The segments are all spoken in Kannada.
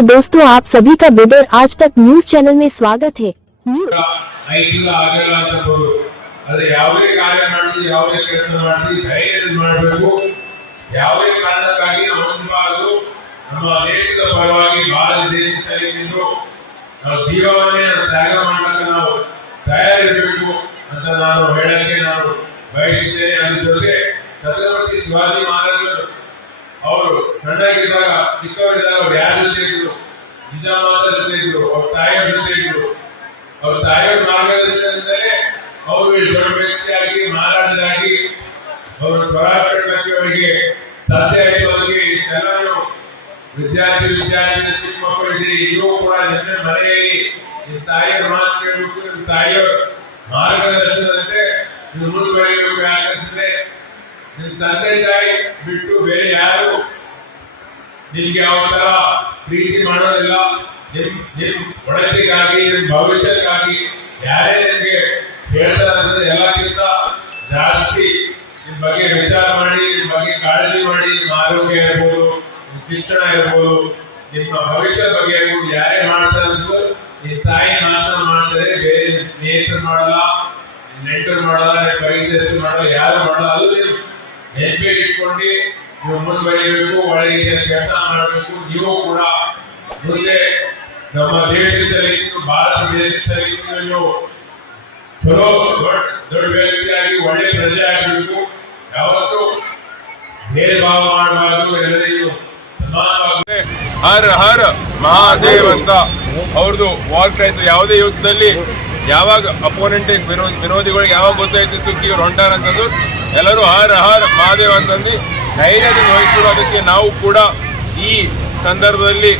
नमस्कार दोस्तों, आप सभी का बिडर आज तक न्यूज चैनल में स्वागत है। ಅದೇ ಯಾವುದೇ ಕಾರ್ಯ ಮಾಡಿ ಯಾವುದೇ ಕೆಲಸ ಮಾಡಿ ಧೈರ್ಯದಿಂದ ಮಾಡಬೇಕು. ಯಾವುದೇ ಕಾರಣಕ್ಕಾಗಿ ನಾವು ಹೊಂದಬಾರದು. ನಮ್ಮ ದೇಶದ ಪರವಾಗಿ ಭಾರತ ದೇಶದಲ್ಲಿ ನಿಂತು ನಾವು ಜೀವವನ್ನೇ ತ್ಯಾಗ ಮಾಡಲಿಕ್ಕೆ ನಾವು ತಯಾರಿರಬೇಕು ಅಂತ ನಾನು ಹೇಳಕ್ಕೆ ನಾನು ಬಯಸುತ್ತೇನೆ. ಅದ್ರ ಜೊತೆ ಛತ್ರಪತಿ ಶಿವಾಜಿ ಮಹಾರಾಜರು ಅವರು ಸಣ್ಣಗಿದ್ದಾಗ ಚಿಕ್ಕವರಿದ್ದಾಗ ಅವ್ರು ಯಾರ ಜೊತೆ ಇದ್ರು? ನಿಜಾಮಾತ ಜೊತೆ ಇದ್ರು, ಅವ್ರ ತಾಯಿಯ ಜೊತೆ ಇದ್ರು. ಅವ್ರ ತಾಯಿಯ ಮಾರ್ಗದರ್ಶನದಿಂದಲೇ ಅವರು ದೊಡ್ಡ ವ್ಯಕ್ತಿಯಾಗಿ ಮಹಾರಾಜರಾಗಿ ಅವರು ಸ್ವರಾಜ್ ಕಟ್ಟಕ್ಕೆ ಅವರಿಗೆ ಸಾಧ್ಯ ಆಯಿತು. ಅವರಿಗೆ ಎಲ್ಲರೂ ವಿದ್ಯಾರ್ಥಿ ಚಿಕ್ಕ ಮಕ್ಕಳು ಇದ್ದೀರಿ, ಇನ್ನೂ ಕೂಡ ನಿಮ್ಮ ಮನೆಯಲ್ಲಿ ನಿಮ್ಮ ತಾಯಿಯ ಮಾತು ಕೇಳಬೇಕು, ನಿಮ್ಮ ತಾಯಿಯ ಮಾರ್ಗದರ್ಶನದಂತೆ ನೀವು ಮುಂದುವರಿಯಬೇಕು. ಯಾಕಂದ್ರೆ ನಿಮ್ಮ ತಂದೆ ತಾಯಿ ಬಿಟ್ಟು ಬೇರೆ ಯಾರು ನಿಮ್ಗೆ ಯಾವ ತರ ಪ್ರೀತಿ ಮಾಡೋದಿಲ್ಲ. ನಿಮ್ ಒಡತಿಗಾಗಿ ನಿಮ್ ಭವಿಷ್ಯಕ್ಕಾಗಿ ಯಾರೇ ನಿಮ್ಗೆ ಹೇಳ್ತಾರೆ ಎಲ್ಲಕ್ಕಿಂತ ಜಾಸ್ತಿ ನಿಮ್ ಬಗ್ಗೆ ವಿಚಾರ ಮಾಡಿ, ನಿಮ್ ಬಗ್ಗೆ ಕಾಳಜಿ ಮಾಡಿ, ನಿಮ್ಮ ಆರೋಗ್ಯ ಇರ್ಬೋದು, ನಿಮ್ ಶಿಕ್ಷಣ ಇರ್ಬೋದು, ನಿಮ್ಮ ಭವಿಷ್ಯದ ಬಗ್ಗೆ ಇರ್ಬೋದು, ಯಾರೇ ಮಾಡ್ತಾರೆ ನಿಮ್ ತಾಯಿ ಮಾತ್ರ ಮಾಡ್ತಾರೆ. ಬೇರೆ ನಿಮ್ ಸ್ನೇಹಿತರು ಮಾಡಲ್ಲ, ನಿಮ್ ನೆಂಟರು ಮಾಡಲ್ಲ, ನಿಮ್ ಪರಿಚಯ ಮಾಡಲ್ಲ, ಯಾರು ಮಾಡಲ್ಲ. ಅದು ನಿಮ್ ನೆನಪಿಗೆ ಇಟ್ಕೊಂಡು ನೀವು ಮುಂದುವರಿಯಬೇಕು, ಒಳ್ಳೆಯ ಕೆಲಸ ಮಾಡಬೇಕು. ನೀವು ಕೂಡ ಮುಂದೆ ನಮ್ಮ ದೇಶದಲ್ಲಿ ಭಾರತ ದೇಶದಲ್ಲಿ ನೀವು ಚಲೋ ದೊಡ್ಡ ವ್ಯಕ್ತಿಯಾಗಿ ಒಳ್ಳೆ ಪ್ರಜೆ ಆಗಬೇಕು. ಯಾವತ್ತೂ ಭೇದ ಭಾವ ಮಾಡಬಾರ್ದು, ಎಲ್ಲರಿಗೂ ಸಮಾನವಾಗಿ ಹರ ಹರ ಮಹಾದೇವ್ ಅಂತ ಅವ್ರದ್ದು ವಾಕ್ ಆಯ್ತು. ಯಾವುದೇ ಯುದ್ಧದಲ್ಲಿ ಯಾವಾಗ ಅಪೋನೆಂಟ್ ವಿರೋಧಿಗಳಿಗೆ ಯಾವಾಗ ಗೊತ್ತಾಯ್ತಿತ್ತು ಇವ್ರು ಹೊಂಟಾರ ಅಂತಂದು ಎಲ್ಲರೂ ಹರ ಹರ ಮಹಾದೇವ್ ಅಂತಂದು ಧೈರ್ಯದಿಂದ ಹೋಯ್ತು. ಅದಕ್ಕೆ ನಾವು ಕೂಡ ಈ ಸಂದರ್ಭದಲ್ಲಿ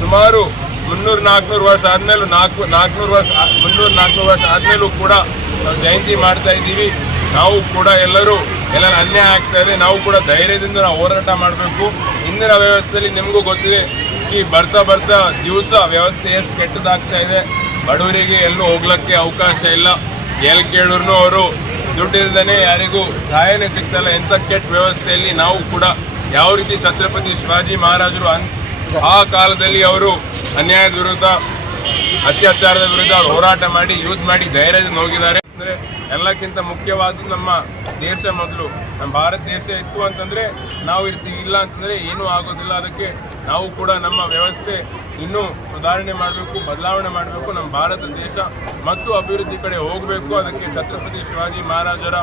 ಸುಮಾರು 300-400 ವರ್ಷ ಆದ್ಮೇಲೂ 300-400 ವರ್ಷ ಆದ್ಮೇಲೂ ಕೂಡ ನಾವು ಜಯಂತಿ ಮಾಡ್ತಾ ಇದ್ದೀವಿ. ನಾವು ಕೂಡ ಎಲ್ಲರೂ ಅನ್ಯಾಯ ಆಗ್ತಾ ಇದೆ. ನಾವು ಕೂಡ ಧೈರ್ಯದಿಂದ ನಾವು ಹೋರಾಟ ಮಾಡಬೇಕು. ಇಂದಿನ ವ್ಯವಸ್ಥೆಯಲ್ಲಿ ನಿಮಗೂ ಗೊತ್ತಿದೆ, ಈ ಬರ್ತಾ ದಿವಸ ವ್ಯವಸ್ಥೆ ಎಷ್ಟು ಕೆಟ್ಟದಾಗ್ತಾ ಇದೆ. ಬಡವರಿಗೆ ಎಲ್ಲೂ ಹೋಗ್ಲಿಕ್ಕೆ ಅವಕಾಶ ಇಲ್ಲ. ಎಲ್ಲಿ ಕೇಳಿದ್ರು ಅವರು ದುಡ್ಡಿಲ್ದೇ ಯಾರಿಗೂ ಸಹಾಯನೇ ಸಿಗ್ತಲ್ಲ. ಎಂಥ ಕೆಟ್ಟ ವ್ಯವಸ್ಥೆಯಲ್ಲಿ ನಾವು ಕೂಡ ಯಾವ ರೀತಿ ಛತ್ರಪತಿ ಶಿವಾಜಿ ಮಹಾರಾಜರು ಆ ಕಾಲದಲ್ಲಿ ಅವರು ಅನ್ಯಾಯದ ವಿರುದ್ಧ, ಅತ್ಯಾಚಾರದ ವಿರುದ್ಧ ಹೋರಾಟ ಮಾಡಿ ಯುದ್ಧ ಮಾಡಿ ಧೈರ್ಯದಿಂದ ಹೋಗಿದ್ದಾರೆ. ಅಂದರೆ ಎಲ್ಲಕ್ಕಿಂತ ಮುಖ್ಯವಾಗಿ ನಮ್ಮ ದೇಶ ಮೊದಲು, ನಮ್ಮ ಭಾರತ ದೇಶ ಇತ್ತು ಅಂತಂದರೆ ನಾವು ಇರ್ತೀವಿ, ಇಲ್ಲ ಅಂತಂದರೆ ಏನೂ ಆಗೋದಿಲ್ಲ. ಅದಕ್ಕೆ ನಾವು ಕೂಡ ನಮ್ಮ ವ್ಯವಸ್ಥೆ ಇನ್ನೂ ಸುಧಾರಣೆ ಮಾಡಬೇಕು, ಬದಲಾವಣೆ ಮಾಡಬೇಕು. ನಮ್ಮ ಭಾರತ ದೇಶ ಮತ್ತು ಅಭಿವೃದ್ಧಿ ಕಡೆ ಹೋಗಬೇಕು. ಅದಕ್ಕೆ ಛತ್ರಪತಿ ಶಿವಾಜಿ ಮಹಾರಾಜರ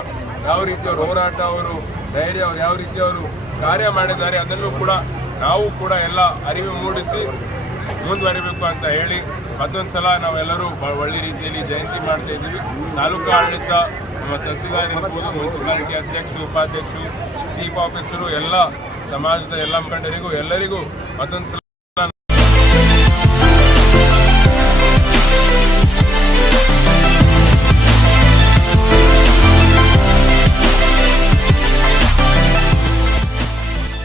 ಯಾವ ರೀತಿ ಅವರು ಹೋರಾಟ, ಅವರು ಧೈರ್ಯ, ಅವರು ಯಾವ ರೀತಿ ಅವರು ಕಾರ್ಯ ಮಾಡಿದ್ದಾರೆ, ಅದನ್ನು ಕೂಡ ನಾವು ಕೂಡ ಎಲ್ಲ ಅರಿವು ಮೂಡಿಸಿ ಮುಂದುವರಿಬೇಕು ಅಂತ ಹೇಳಿ ಮತ್ತೊಂದು ಸಲ ನಾವೆಲ್ಲರೂ ಒಳ್ಳೆ ರೀತಿಯಲ್ಲಿ ಜಯಂತಿ ಮಾಡ್ತಾ ಇದ್ದೀವಿ. ತಾಲೂಕು ಆಡಳಿತ, ನಮ್ಮ ತಹಸೀಲ್ದಾರ್ ಇರ್ಬೋದು, ಮುನ್ಸಿಪಾಲಿಟಿ ಅಧ್ಯಕ್ಷರು, ಉಪಾಧ್ಯಕ್ಷರು, ಚೀಫ್ ಆಫೀಸರು, ಎಲ್ಲ ಸಮಾಜದ ಎಲ್ಲ ಮುಖಂಡರಿಗೂ ಎಲ್ಲರಿಗೂ ಮತ್ತೊಂದು ಸಲ